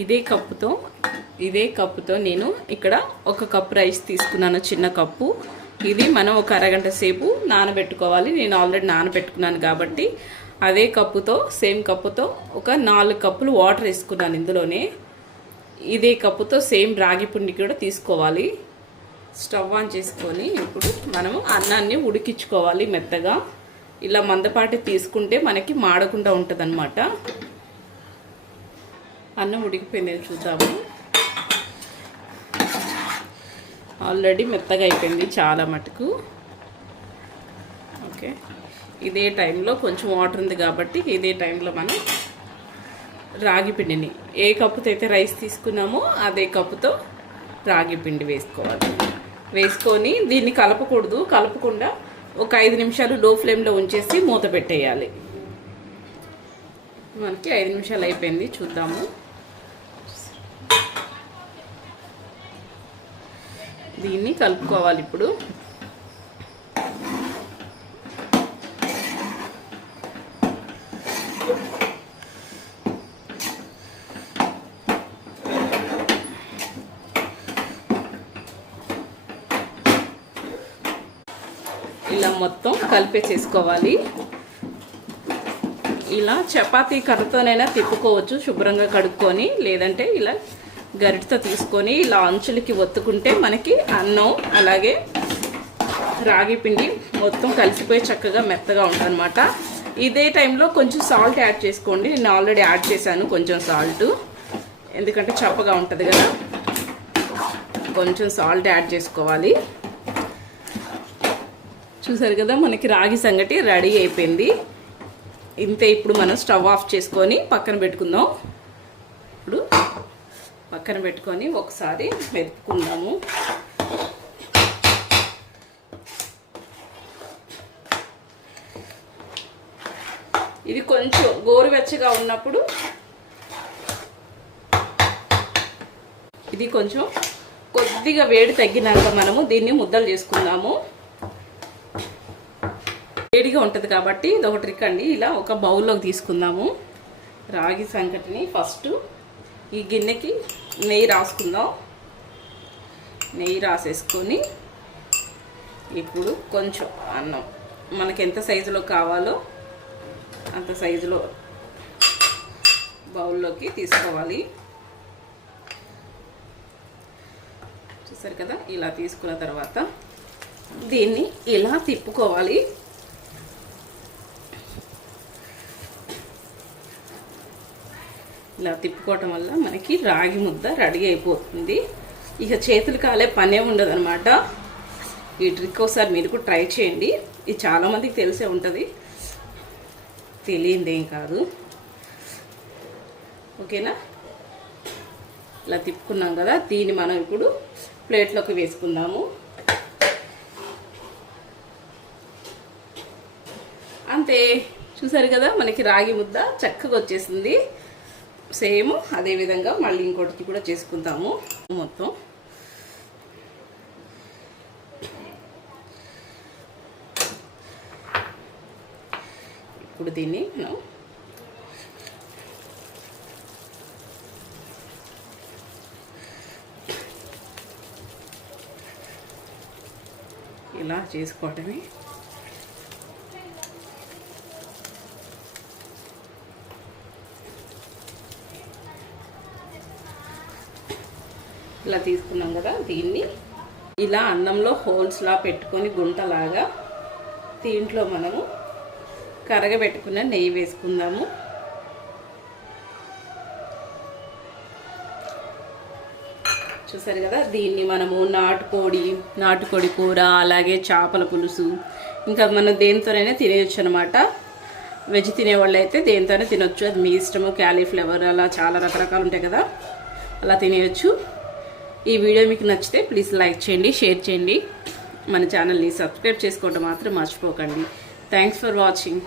ఇదే కప్పుతో ఇదే కప్పుతో నేను ఇక్కడ ఒక కప్పు రైస్ తీసుకున్నాను చిన్న కప్పు. ఇది మనం ఒక అరగంట సేపు నానబెట్టుకోవాలి. నేను ఆల్రెడీ నానబెట్టుకున్నాను కాబట్టి అదే కప్పుతో సేమ్ కప్పుతో ఒక నాలుగు కప్పులు వాటర్ వేసుకున్నాను ఇందులోనే. ఇదే కప్పుతో సేమ్ రాగి పిండి కూడా తీసుకోవాలి. స్టవ్ ఆన్ చేసుకొని ఇప్పుడు మనము అన్నాన్ని ఉడికించుకోవాలి మెత్తగా. ఇలా మందపాటి తీసుకుంటే మనకి మాడకుండా ఉంటుంది అన్నం ఉడికిపోయింది చూద్దాము. ఆల్రెడీ మెత్తగా అయిపోయింది చాలా మటుకు. ఓకే ఇదే టైంలో కొంచెం వాటర్ ఉంది కాబట్టి ఇదే టైంలో మనం రాగి పిండిని ఏ కప్పుతో అయితే రైస్ తీసుకున్నామో అదే కప్పుతో రాగి పిండి వేసుకోవాలి. వేసుకొని దీన్ని కలపకూడదు కలపకుండా ఒక ఐదు నిమిషాలు లో ఫ్లేమ్లో ఉంచేసి మూత పెట్టేయాలి. మనకి ఐదు నిమిషాలు అయిపోయింది చూద్దాము. దీన్ని కలుపుకోవాలి ఇప్పుడు. ఇలా మొత్తం కలిపే చేసుకోవాలి ఇలా చపాతీ కర్రతోనైనా తిప్పుకోవచ్చు శుభ్రంగా కడుక్కొని లేదంటే ఇలా గరిటతో తీసుకొని ఇలా అంచులకి ఒత్తుకుంటే మనకి అన్నం అలాగే రాగి పిండి మొత్తం కలిసిపోయి చక్కగా మెత్తగా ఉంటుందన్నమాట. ఇదే టైంలో కొంచెం సాల్ట్ యాడ్ చేసుకోండి. నేను ఆల్రెడీ యాడ్ చేశాను కొంచెం సాల్ట్. ఎందుకంటే చప్పగా ఉంటుంది కదా. కొంచెం సాల్ట్ యాడ్ చేసుకోవాలి. చూసారు కదా మనకి రాగి సంగటి రెడీ అయిపోయింది. ఇంతే ఇప్పుడు మనం స్టవ్ ఆఫ్ చేసుకొని పక్కన పెట్టుకుందాం. ఇప్పుడు పక్కన పెట్టుకొని ఒకసారి మెదుపుకుందాము. ఇది కొంచెం గోరువెచ్చగా ఉన్నప్పుడు ఇది కొంచెం కొద్దిగా వేడి తగ్గినాక మనము దీన్ని ముద్దలు చేసుకుందాము. వేడిగా ఉంటుంది కాబట్టి ఇది ఒక ట్రిక్ అండి. ఇలా ఒక బౌల్లోకి తీసుకుందాము. రాగి సంకటిని ఫస్ట్ ఈ గిన్నెకి నెయ్యి రాసుకుందాం. నెయ్యి రాసేసుకొని ఇప్పుడు కొంచెం అన్నం. మనకి ఎంత సైజులో కావాలో అంత సైజులో బౌల్లోకి తీసుకోవాలి. చూసారు కదా? ఇలా తీసుకున్న తర్వాత దీన్ని ఇలా తిప్పుకోవాలి. ఇలా తిప్పుకోవటం వల్ల మనకి రాగి ముద్ద రెడీ అయిపోతుంది. ఇక చేతులు కాలే పనే ఉండదు అనమాట ఈ ట్రిక్ ఒకసారి మీరు కూడా ట్రై చేయండి. ఇది చాలామందికి తెలిసే ఉంటుంది. తెలియందేం కాదు. ఓకేనా? ఇలా తిప్పుకున్నాం కదా దీన్ని మనం ఇప్పుడు ప్లేట్లోకి వేసుకుందాము. అంతే. చూసారు కదా మనకి రాగి ముద్ద చక్కగా వచ్చేసింది. సేమ్ అదేవిధంగా మళ్ళీ ఇంకోటికి కూడా చేసుకుంటాము మొత్తం. ఇప్పుడు దీన్ని మనం ఇలా చేసుకోవటమే. ఇలా తీసుకున్నాం కదా దీన్ని. ఇలా అన్నంలో హోల్స్లా పెట్టుకొని గుంటలాగా దీంట్లో మనము కరగబెట్టుకున్న నెయ్యి వేసుకుందాము. చూసారు కదా దీన్ని మనము నాటుకోడి నాటుకోడి కూర అలాగే చేపల పులుసు ఇంకా మనం దేనితోనైనా తినేయచ్చు అనమాట వెజ్ తినేవాళ్ళు అయితే దేనితోనే తినొచ్చు. అది మీ ఇష్టము క్యాలీఫ్లవర్ అలా చాలా రకరకాలు ఉంటాయి కదా అలా తినేయచ్చు. ఈ వీడియో మీకు నచ్చితే ప్లీజ్ లైక్ చేయండి షేర్ చేయండి. మన ఛానల్ని సబ్స్క్రైబ్ చేసుకోవడం మాత్రం మర్చిపోకండి. Thanks for watching